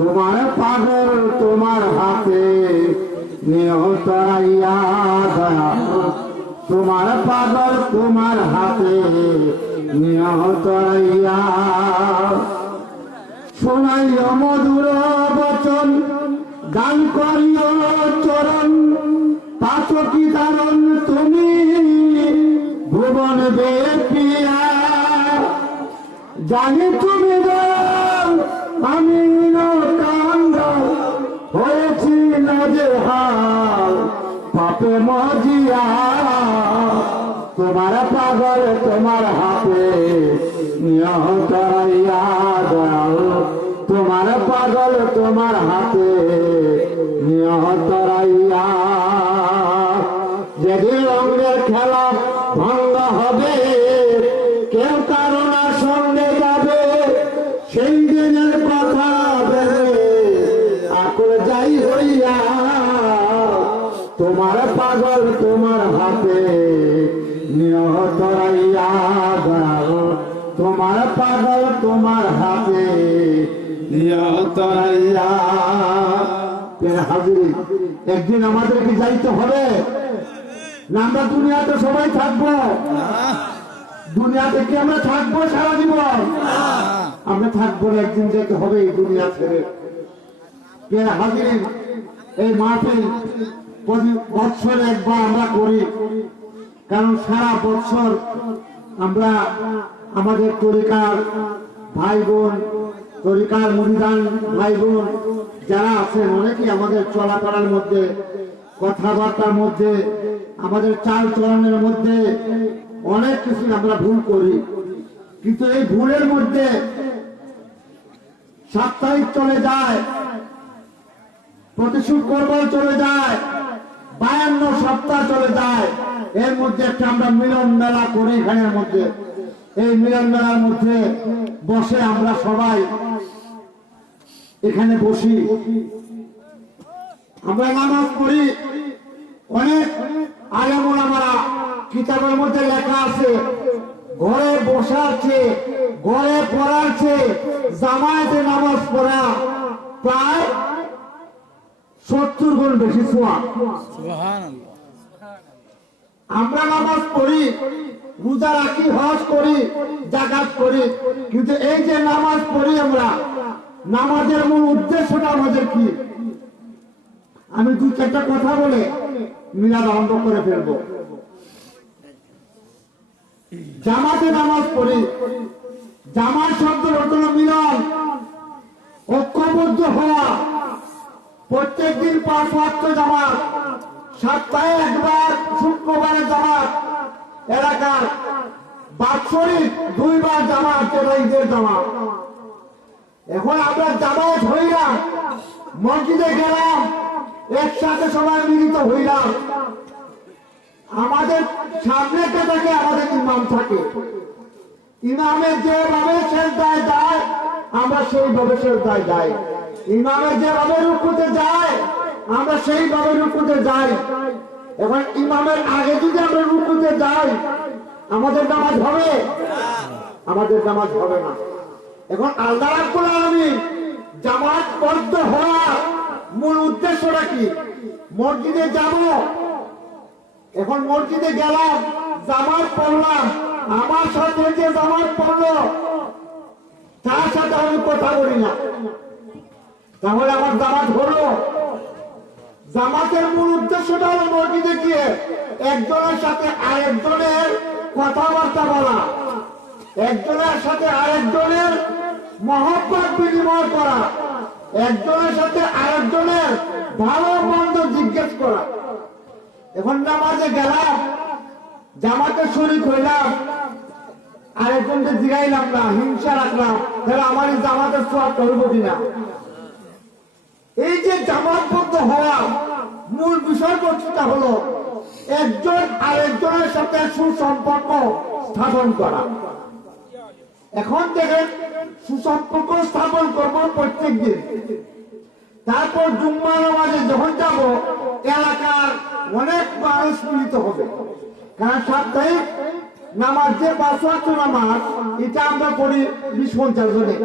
তোমার পাগল তোমার হাতে নিহতরাইয়া দয়া, তোমার পাগল তোমার হাতে নিহতরাইয়া। শোনাইও মধুর বচন গান করিও চরণ, পাচকি দারণ তুমি ভুবন বেপিয়া। জানি তুমি আমি কান্দ হয়েছি নাজেহাল পাপে মজিয়া। তোমার পাগল তোমার হাতে নিহতরাইয়া দয়াল, তোমার পাগল তোমার হাতে নিহতরাইয়া। যেদিন রঙের খেলা ভঙ্গ হবে, কেউ কারো না সঙ্গে যাবে, সেই দিনের কথা ভেবে আকুল যাই হইয়া। তোমার পাগল তোমার হাতে নিহতরাইয়া দয়াল, তোমার পাগল তোমার হাতে নিহতরাইয়া। হাজির, একদিন আমাদেরকে যাইতে হবে না? আমরা দুনিয়াতে সবাই থাকবো, দুনিয়াতে কি আমরা থাকবো সারা জীবন? আমরা থাকবো না, একদিন যেতে হবে এই দুনিয়া ছেড়ে। হাজির, এই মাহফিল বৎসরে একবার আমরা করি, কারণ সারা বৎসর আমরা আমাদের তরিকার ভাই বোন, তরিকার মুরিদান ভাই বোন যারা আছেন, অনেকেই আমাদের চলাফেরার মধ্যে, কথাবার্তার মধ্যে, আমাদের চাল চলনের মধ্যে অনেক কিছু আমরা ভুল করি। কিন্তু এই ভুলের মধ্যে সাপ্তাহিক চলে যায়, প্রতি শুক্রবার চলে যায়, 52 সপ্তাহ চলে যায়, এর মধ্যে একটা আমরা মিলন মেলা করি। এখানের মধ্যে এই মিলন মেলার মধ্যে বসে আমরা সবাই এখানে বসি, আমরা নামাজ পড়ি। অনেক আলেম ওলামারা কিতাবের মধ্যে লেখা আছে, ঘরে বসার চেয়ে ঘরে পড়ার চেয়ে জামায়াতে নামাজ পড়া প্রায় 70 গুণ বেশি সওয়াব। সুবহানাল্লাহ। আমরা নামাজ পড়ি, রোজা রাখি, হজ করি, যাকাত করি, কিন্তু এই যে নামাজ পড়ি আমরা, নামাজের মূল উদ্দেশ্যটা আমাদের কি? আমি 2-4টা কথা বলে মিলাদ আরম্ভ করে ফেলবো। জামাতে নামাজ পড়ি, জামাত শব্দ অর্থ মিলন, ঐক্যবদ্ধ হওয়া। প্রত্যেক দিন 5 ওয়াক্ত জামাত, সপ্তাহে একবার শুক্রবারে জামাত, এলাকার বাৎসরিক 2 বার জামাত, যেটা ঈদের জামাত। এখন আমরা জামাত হইলাম, মসজিদে গেলাম, একসাথে সবাই মিলিত হইলাম। আমাদের সামনে কে থাকে? আমাদের ইমাম থাকে। ইমামের যেভাবে সেজদায় যায় আমরা সেইভাবে সেজদায় যাই, ইমামের যেভাবে রুকুতে যায় আমরা সেইভাবে রুকুতে যাই। এখন ইমামের আগে যদি আমরা রুকুতে যাই, আমাদের নামাজ হবে? আমাদের নামাজ হবে না। এখন আল্লাহ রাব্বুল আলামিন জামাতবদ্ধ হওয়ার মূল উদ্দেশ্যটা কি? মসজিদে যাব, এখন মসজিদে গেলাম, জামাত পড়লাম, আমার সাথে যে জামাত পড়লো তার সাথে আমি কথা বলি না, তাহলে আমার জামাত হলো? জামাতের মূল উদ্দেশ্যটা হলো মসজিদে গিয়ে একজনের সাথে আরেকজনের কথাবার্তা বলা, একজনের সাথে আরেকজনের মহব্বত বিনিময় করা, একজনের সাথে আরেকজনের ভালো মন্দ জিজ্ঞেস করা। এখন নামাজে গেলাম, জামাতে শরীক হইলাম, আরেকজনকে জিগাইলাম না, হিংসা রাখলাম, তাহলে আমার এই জামাতের সওয়াব হইব কিনা? এই যে জামাতবদ্ধ হওয়া মূল বিষয়বস্তুটা হলো একজন আরেকজনের সাথে সুসম্পর্ক স্থাপন করা। এখন দেখেন, সুসম্পর্ক স্থাপন করবো প্রত্যেক দিন, তারপর জুম্মা নামাজে যখন যাব এলাকার অনেক মানুষ মিলিত হবে, কারণ সাপ্তাহিক নামাজ যে 5 ওয়াক্ত নামাজ, এটা আমরা পড়ি 20-50 জনে।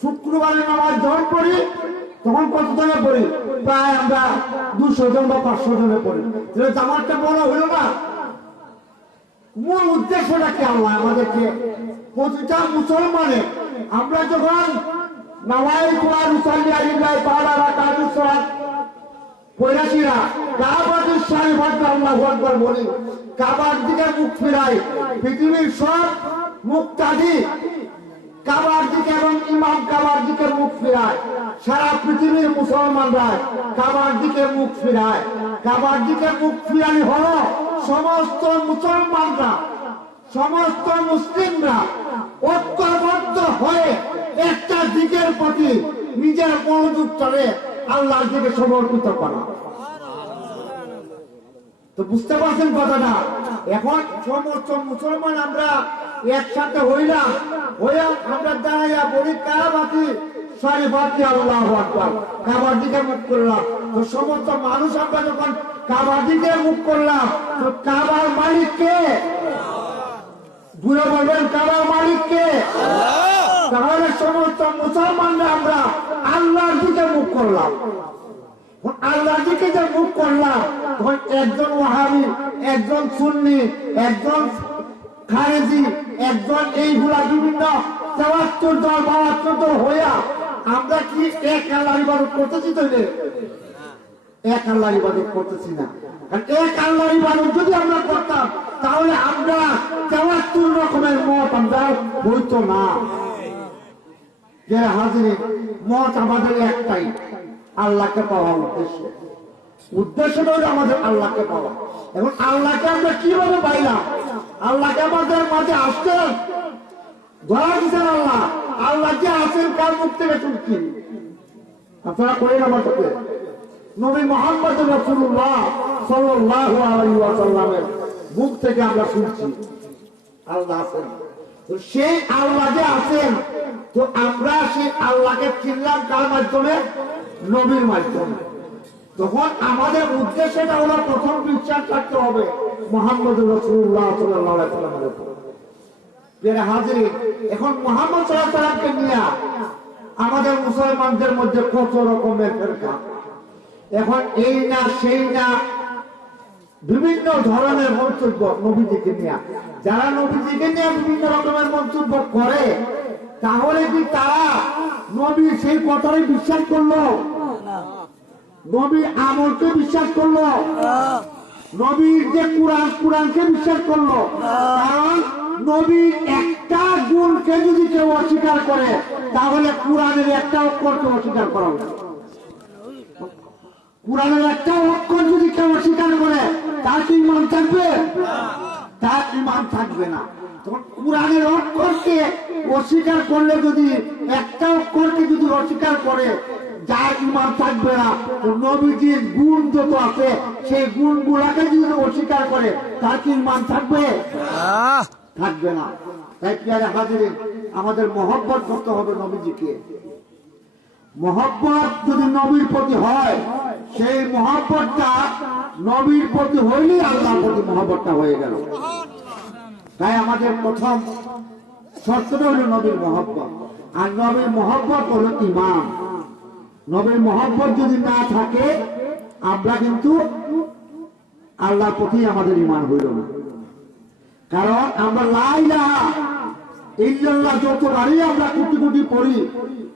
শুক্রবারের নামাজ যখন পড়ি তখন কত জনে পড়ি? প্রায় আমরা 200 জন বা 500 জনে পড়ি। জামাতটা বড় হইল না। মূল উদ্দেশ্যটা কি? আল্লাহ আমাদেরকে প্রতিটা মুসলমানে আমরা যখন নাওয়াইতু আন উসাল্লি আলিল্লাহি তাআলা রাকাতুস সালাত পয়রাশিরা কাবাতুস শরীফাত আল্লাহু আকবার বলি, কাবার দিকে মুখ ফিরাই, পৃথিবীর সব মুক্তাদি কাবার দিকে এবং ইমাম কাবার দিকে মুখ ফিরায়, সারা পৃথিবীর মুসলমানরা কাবার দিকে মুখ ফিরায়। কাবার দিকে মুখ ফিরানি হলো সমস্ত মুসলমানরা, সমস্ত মুসলিমরা ঐক্যবদ্ধ হয়ে একটা দিকের প্রতি নিজের মনোযোগটাকে আল্লাহর দিকে সমর্পিত করা। তো বুঝতে পারছেন কথাটা? এখন সমস্ত মুসলমান আমরা একসাথে হইলাম, হইয়া আমরা দাঁড়াইয়া বলি কাবাতি শরীফাতি আল্লাহু আকবার, কাবার দিকে মুখ করলাম। তো সমস্ত মানুষ আমরা যখন কাবার দিকে মুখ করলাম, তো কাবার মালিক কে? দূরে বলবেন, কাবার মালিক কে? তাহলে সমস্ত মুসলমানরা আমরা আল্লাহর দিকে মুখ করলাম। আল্লাহর দিকে যে মুখ করলাম, তখন একজন ওয়াহাবি, একজন সুন্নি, একজন খারেজি, একজন এইগুলা বিভিন্ন 74 দল 72 দল হইয়া আমরা কি এক আল্লাহর ইবাদত করতেছি? তৈরি এক আল্লাহর ইবাদত করতেছি না। কারণ এক আল্লাহর ইবাদত যদি আমরা করতাম, তাহলে আমরা 74 রকমের মত আমরা হইতো না। যে হাজির মত আমাদের একটাই, আল্লাহকে পাওয়ার উদ্দেশ্য। উদ্দেশ্যটা হলো আমাদের আল্লাহকে পাওয়া। এখন আল্লাহকে আমরা কিভাবে পাইলাম? আল্লাহকে আমাদের মাঝে আসতেন, ধরা দিচ্ছেন আল্লাহ। আল্লাহ যে আছেন কার মুখ থেকে শুনছি? আপনারা করেন আমার সাথে, নবী মুহাম্মদ রাসূলুল্লাহ সাল্লাল্লাহু আলাইহি ওয়াসাল্লামের মুখ থেকে আমরা শুনছি আল্লাহ আছেন। তো সেই আল্লাহ যে আছেন, তো আমরা সেই আল্লাহকে চিনলাম কার মাধ্যমে? নবীর মাধ্যমে। তখন আমাদের উদ্দেশ্যটা হলো প্রথম বিশ্বাস থাকতে হবে মুহাম্মদ রাসূলুল্লাহ সাল্লাল্লাহু আলাইহি ওয়াসাল্লামের উপর। প্রিয় হাজির, এখন মুহাম্মদ সাল্লাল্লাহু আলাইহি ওয়াসাল্লামকে নিয়ে আমাদের মুসলমানদের মধ্যে কত রকমের ফিরকা। এখন এই না সেই না বিভিন্ন ধরনের মন্তব্য নবীজিকে নিয়ে। যারা নবীজিকে নিয়ে বিভিন্ন রকমের মন্তব্য করে, তাহলে কি তারা নবী সেই কথাই বিশ্বাস করলো? নবী আমলকে বিশ্বাস করলো? নবীর যে কোরআন, কোরআনকে বিশ্বাস করলো? কারণ নবীর একটা গুণকে যদি কেউ অস্বীকার করে, তাহলে কোরআনের একটা অক্ষরকে অস্বীকার করা হবে। কোরআনের একটা অক্ষর যদি কেউ অস্বীকার করে, তার কি ইমান থাকবে? তার ইমান থাকবে না। তখন কোরআনের অক্ষরকে অস্বীকার করলে, যদি একটা অক্ষরকে যদি অস্বীকার করে, যার ইমান থাকবে না। নবীজির গুণ যত আছে, সেই গুণগুলাকে যদি অস্বীকার করে, তার কি ইমান থাকবে? থাকবে না। তাই প্রিয় হাজিরিন, আমাদের মহব্বত করতে হবে নবীজিকে। মহব্বত যদি নবীর প্রতি হয়, সেই মহব্বতটা নবীর প্রতি হইলেই আল্লাহর প্রতি মহব্বতটা হয়ে গেল। তাই আমাদের প্রথম শর্তটা হলো নবীর মহব্বত। আর নবীর মহব্বত হলো ঈমান। নবীর মহব্বত যদি না থাকে, আমরা কিন্তু আল্লাহর প্রতি আমাদের ঈমান হইল না। কারণ আমরা লা ইলাহা ইল্লাল্লাহ যতবারই আমরা কোটি কোটি পড়ি,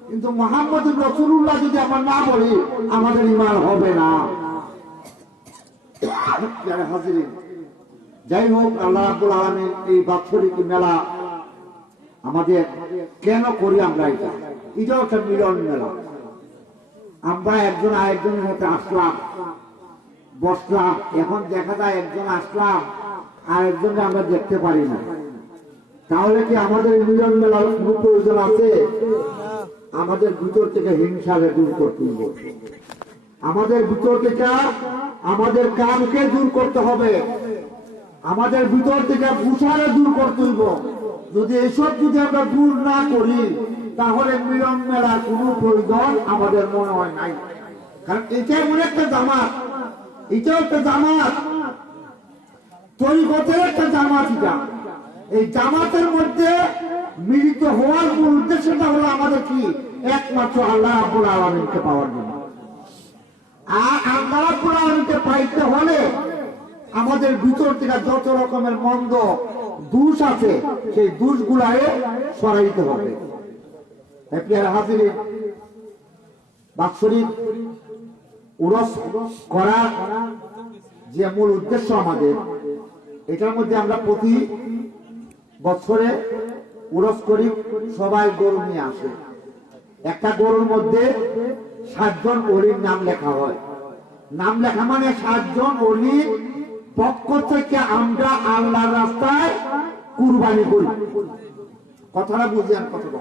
কিন্তু মুহাম্মদুর রাসূলুল্লাহ যদি আমরা না বলি, আমাদের ঈমান হবে না। যাই হোক, আল্লাহ রাব্বুল আলামিন এই বাৎসরিক মেলা আমাদের কেন করি আমরা? এটাও একটা মিলন মেলা। আমরা একজন আরেকজনের সাথে আসলাম, বসলাম। এখন দেখা যায় একজন আসলাম, আরেকজনকে আমরা দেখতে পারি না। তাহলে কি আমাদের মিলন মেলার কোনো প্রয়োজন আছে? আমাদের ভিতর থেকে হিংসাকে দূর করতে হবে। আমাদের ভিতর থেকে আমাদের কামকে দূর করতে হবে। আমাদের ভিতর থেকে বুঝারে দূর করতে হইব। যদি এসব যদি আমরা দূর না করি, তাহলে মিলন মেলার কোনো প্রয়োজন আমাদের মনে হয় নাই। কারণ এটাই মনে একটা জামাত, এটাও একটা জামাত, তরিকতের একটা জামাত। এটা এই জামাতের মধ্যে মিলিত হওয়ার মূল উদ্দেশ্যটা হলো আমাদের কি? একমাত্র আল্লাহ রাব্বুল আলামিনকে পাওয়ার জন্য। আর আল্লাহ রাব্বুল আলামিনকে পাইতে হলে আমাদের ভিতর থেকে যত রকমের মন্দ দোষ আছে সেই দোষগুলাকে সরাইতে হবে। প্রিয় হাজিরিন, বাৎসরিক উরস করার যে মূল উদ্দেশ্য আমাদের, এটার মধ্যে আমরা প্রতি বছরে উরস করি, সবাই গরু নিয়ে আসে। একটা গরুর মধ্যে 7 জন অলির নাম লেখা হয়। নাম লেখা মানে 7 জন অলির পক্ষ থেকে আমরা আল্লাহর রাস্তায় কুরবানি করি। কথাটা বুঝলেন? কথাটা,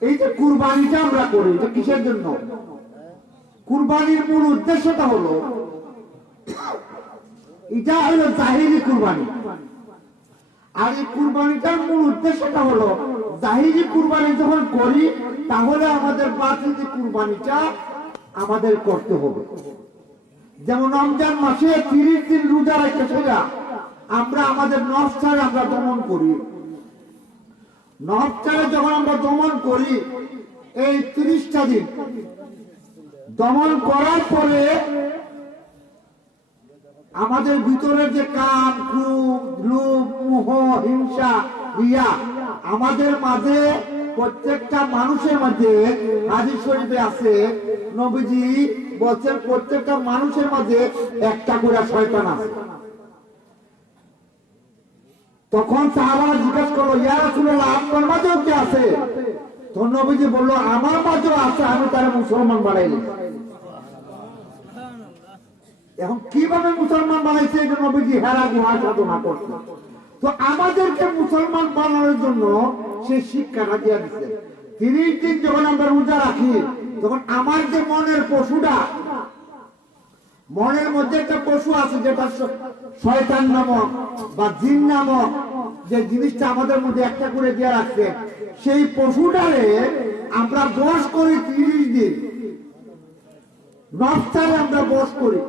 এই যে কুরবানিটা আমরা করি, এটা কিসের জন্য? কুরবানির মূল উদ্দেশ্যটা হলো, এটা হলো জাহিরি কুরবানি। আর এই কুরবানিটার মূল উদ্দেশ্যটা হলো, জাহিরি কুরবানি যখন করি তাহলে আমাদের বাতিল কুরবানিটা আমাদের করতে হবে। যেমন রমজান মাসে 30 দিন রোজা রেখে সেটা আমরা আমাদের নফসটারে আমরা দমন করি। নফসটারে যখন আমরা দমন করি, এই 30টা দিন দমন করার পরে আমাদের ভিতরে যে কাম, ক্রোধ, লোভ, মোহ, হিংসা, রিয়া আমাদের মাঝে, প্রত্যেকটা মানুষের মাঝে, হাদিস শরীফে আছে, নবীজি বলছেন প্রত্যেকটা মানুষের মাঝে একটা করে শয়তান আছে। তখন সাহাবারা জিজ্ঞাসা করলো, ইয়া রাসূলুল্লাহ, আপনার মাঝেও কি আছে? তো নবীজি বললো, আমার মাঝেও আছে, আমি তারা মুসলমান বানাইনি। এখন কিভাবে মুসলমান বানাইছে এটা নবীজি হেরা গুহা সাধনা করছে। তো আমাদেরকে মুসলমান বানানোর জন্য সেই শিক্ষাটা দিয়ে দিচ্ছে। 30 দিন যখন আমরা রোজা রাখি, তখন আমার যে মনের পশুটা, মনের মধ্যে একটা পশু আছে যেটা শয়তান নামক বা জিন নামক যে জিনিসটা আমাদের মধ্যে একটা করে দিয়ে রাখছে, সেই পশুটারে আমরা বশ করি 30 দিন। নফসটারে আমরা বশ করি।